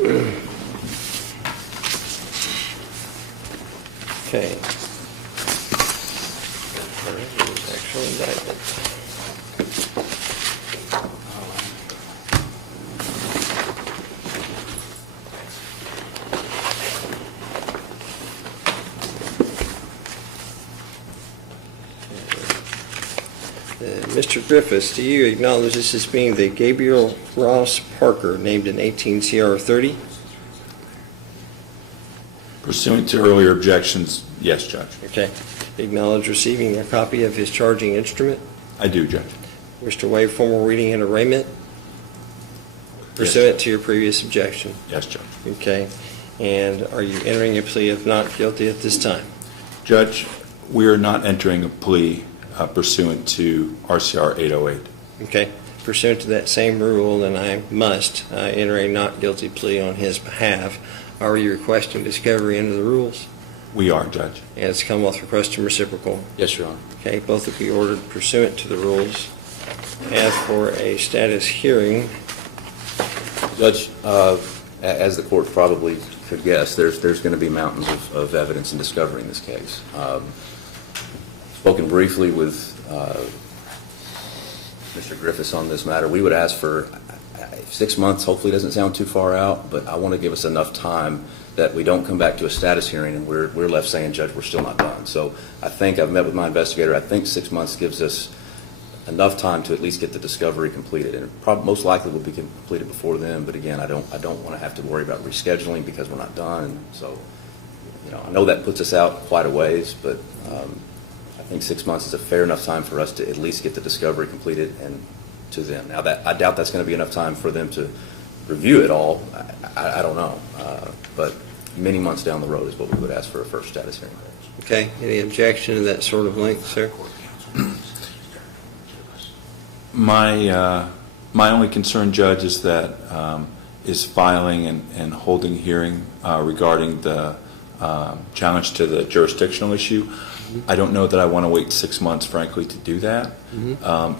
Okay. Actual indictment. Mr. Griffiths, do you acknowledge this as being the Gabriel Ross Parker named in 18 CR 30? Pursuant to earlier objections, yes, Judge. Okay. Acknowledge receiving a copy of his charging instrument? I do, Judge. Wish to waive formal reading and arraignment? Pursuant to your previous objection? Yes, Judge. Okay. And are you entering a plea of not guilty at this time? Judge, we are not entering a plea pursuant to RCR 808. Okay. Pursuant to that same rule, then I must enter a not guilty plea on his behalf. Are you requesting discovery under the rules? We are, Judge. And it's Commonwealth request and reciprocal. Yes, Your Honor. Okay. Both will be ordered pursuant to the rules. As for a status hearing, Judge, as the court probably could guess, there's going to be mountains of evidence and discovery in this case. Spoken briefly with Mr. Griffiths on this matter. We would ask for 6 months. Hopefully it doesn't sound too far out, but I want to give us enough time that we don't come back to a status hearing and we're left saying, Judge, we're still not done. So I think I've met with my investigator. I think 6 months gives us enough time to at least get the discovery completed, and it most likely will be completed before then. But again, I don't want to have to worry about rescheduling because we're not done. So, I know that puts us out quite a ways, but I think 6 months is a fair enough time for us to at least get the discovery completed and to them. Now, I doubt that's going to be enough time for them to review it all. I don't know, but many months down the road is what we would ask for a first status hearing. okay, any objection to that sort of length, sir? My only concern, Judge, is that is filing and holding hearing regarding the challenge to the jurisdictional issue. I don't know that I want to wait 6 months, frankly, to do that.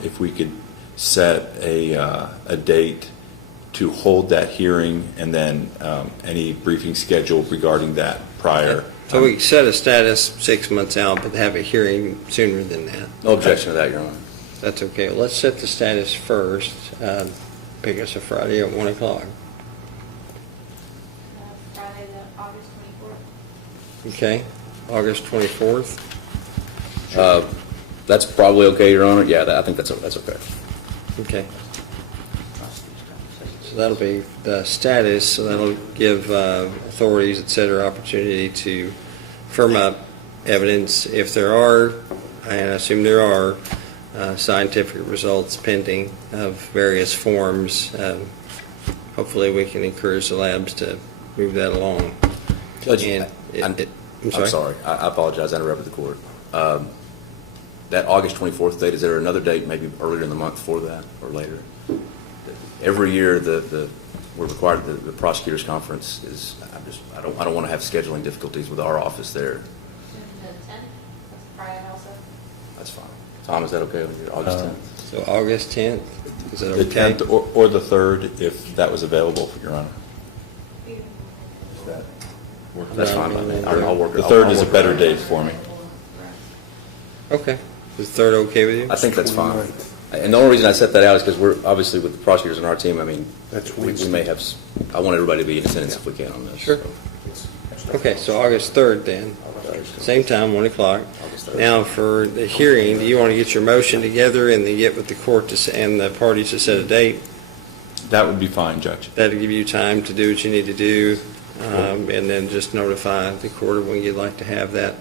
If we could set a date to hold that hearing and then any briefing schedule regarding that prior. So we set a status 6 months out, but have a hearing sooner than that. No objection to that, Your Honor. That's okay. Well, let's set the status first. Pick us a Friday at 1 o'clock. Friday, August 24th. Okay. August 24th. That's probably okay, Your Honor. Yeah, I think that's okay. Okay. So that'll be the status. So that'll give authorities, et cetera, opportunity to firm up evidence if there are, and I assume there are, scientific results pending of various forms. Hopefully we can encourage the labs to move that along. Judge, I'm sorry. I apologize. I interrupted the court. That August 24th date, is there another date maybe earlier in the month for that or later? Every year we're required, the prosecutors conference is, I don't want to have scheduling difficulties with our office there. June the 10th, that's Friday also. That's fine. Tom, is that okay with you? August 10th? So August 10th, is that The okay? 10th or the 3rd, if that was available, Your Honor. That's fine by me. I'll work it. The 3rd is a better date for me. Okay. Is the 3rd okay with you? I think that's fine. And the only reason I set that out is because we're obviously with the prosecutors on our team. I mean, we may have. I want everybody to be in attendance if we can on this. Sure. Okay, so August 3rd then. Same time, 1 o'clock. Now, for the hearing, do you want to get your motion together and then get with the court and the parties to set a date? That would be fine, Judge. That'll give you time to do what you need to do, and then just notify the court of when you'd like to have that,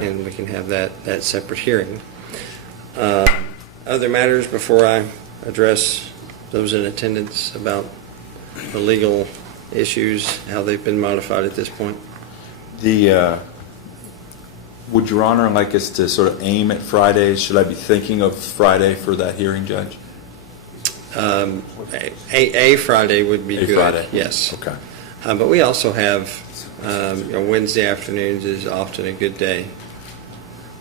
and we can have that separate hearing. Other matters before I address those in attendance about the legal issues, how they've been modified at this point? Would Your Honor like us to sort of aim at Fridays? Should I be thinking of Friday for that hearing, Judge? A Friday would be good. Friday? Yes. Okay. But we also have, Wednesday afternoons is often a good day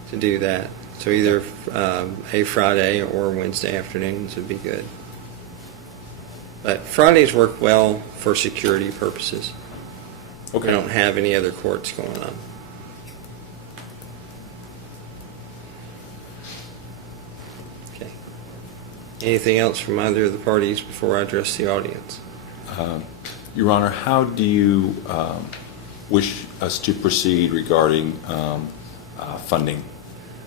to do that. So either a Friday or Wednesday afternoons would be good. But Fridays work well for security purposes. We don't have any other courts going on. Okay. Anything else from either of the parties before I address the audience? Your Honor, how do you wish us to proceed regarding funding?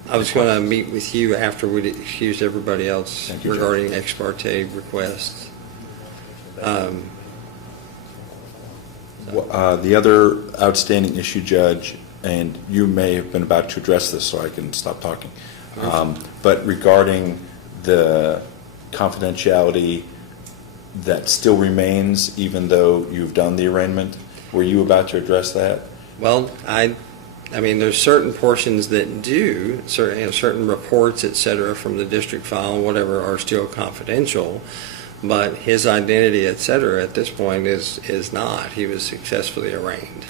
I was going to meet with you after we'd excused everybody else Thank you, Judge. regarding ex parte requests. The other outstanding issue, Judge, and you may have been about to address this, so I can stop talking. But regarding the confidentiality that still remains, even though you've done the arraignment, were you about to address that? Well, I mean, there's certain portions that do, certain reports, et cetera, from the district file, whatever, are still confidential, but his identity, et cetera, at this point is not. He was successfully arraigned.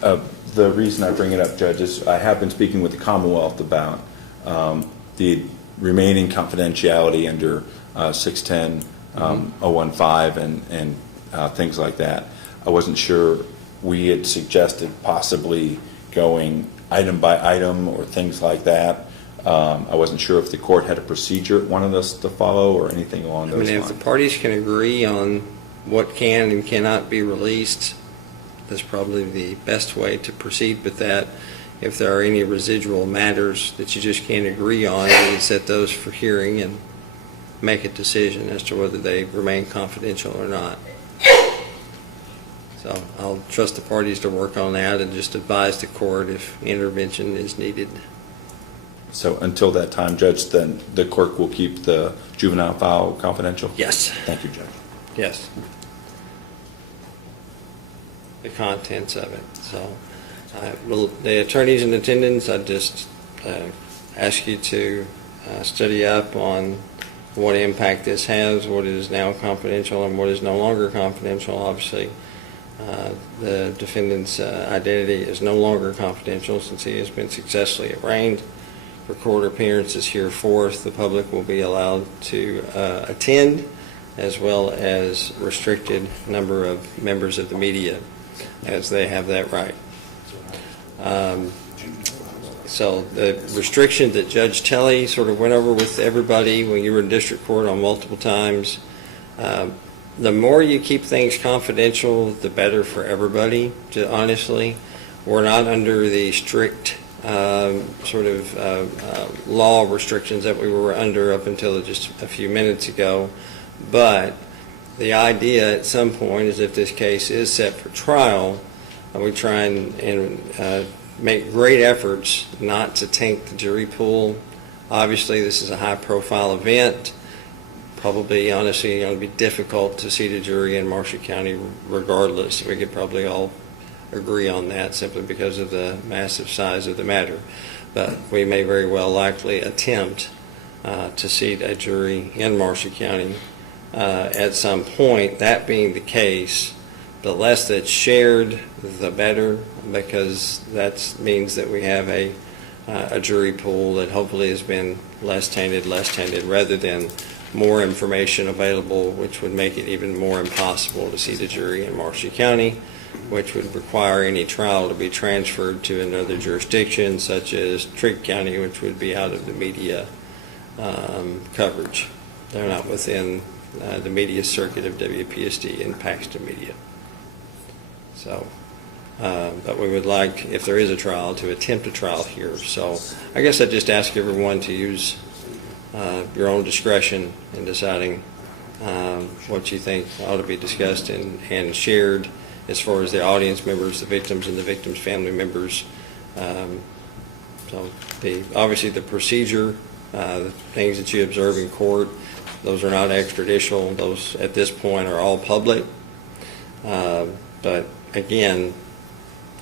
The reason I bring it up, Judge, is I have been speaking with the Commonwealth about the remaining confidentiality under 610, 015, and things like that. I wasn't sure. We had suggested possibly going item by item or things like that. I wasn't sure if the court had a procedure it wanted us to follow or anything along those If lines. the parties can agree on what can and cannot be released, that's probably the best way to proceed with that. If there are any residual matters that you just can't agree on, you can set those for hearing and make a decision as to whether they remain confidential or not. So I'll trust the parties to work on that and just advise the court if intervention is needed. So until that time, Judge, then the clerk will keep the juvenile file confidential? Yes. Thank you, Judge. Yes. The contents of it. So, the attorneys in attendance, I just ask you to study up on what impact this has, what is now confidential and what is no longer confidential. Obviously, the defendant's identity is no longer confidential since he has been successfully arraigned. For court appearances hereforth, the public will be allowed to attend, as well as restricted number of members of the media, as they have that right. So the restriction that Judge Telly sort of went over with everybody when you were in district court on multiple times, the more you keep things confidential, the better for everybody, honestly. We're not under the strict law restrictions that we were under up until just a few minutes ago. But the idea at some point is if this case is set for trial, we try and make great efforts not to taint the jury pool. Obviously, this is a high-profile event. Probably, honestly, going to be difficult to seat a jury in Marshall County regardless. We could probably all agree on that simply because of the massive size of the matter. But we may very well likely attempt to seat a jury in Marshall County at some point. That being the case, the less that's shared, the better, because that means that we have a jury pool that hopefully has been less tainted, rather than more information available, which would make it even more impossible to seat a jury in Marshall County, which would require any trial to be transferred to another jurisdiction, such as Trigg County, which would be out of the media coverage. They're not within the media circuit of WPSD and Paxton Media. So, but we would like, if there is a trial, to attempt a trial here. So I guess I'd just ask everyone to use your own discretion in deciding what you think ought to be discussed and shared as far as the audience members, the victims, and the victims' family members. So obviously the procedure, the things that you observe in court, those are not extraditional. Those at this point are all public. But again,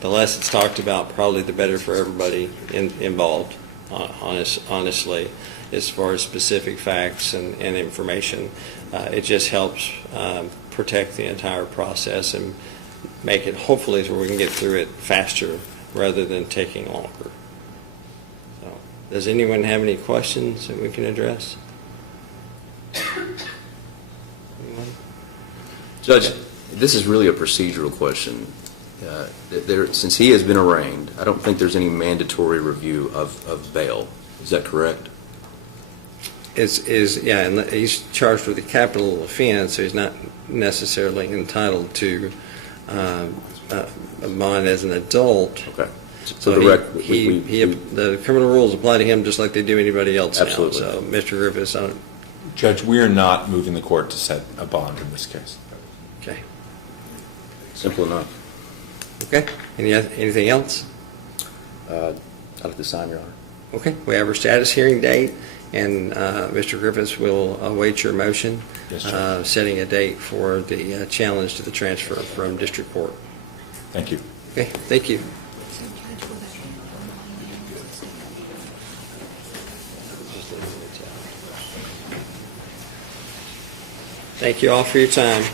the less it's talked about, probably the better for everybody involved, honestly, as far as specific facts and information. It just helps protect the entire process and make it hopefully so we can get through it faster rather than taking longer. So, does anyone have any questions that we can address? Anyone? Judge, this is really a procedural question. Since he has been arraigned, I don't think there's any mandatory review of bail. Is that correct? Yeah, and he's charged with a capital offense, so he's not necessarily entitled to a bond as an adult. Okay. So the criminal rules apply to him just like they do anybody else now. Absolutely. So, Mr. Griffiths, Judge, we are not moving the court to set a bond in this case. okay. Simple enough. Okay. Anything else? I'd like to sign, Your Honor. Okay. We have our status hearing date, and Mr. Griffiths will await your motion, Yes, Judge. setting a date for the challenge to the transfer from district court. Thank you. Okay. Thank you. Thank you all for your time.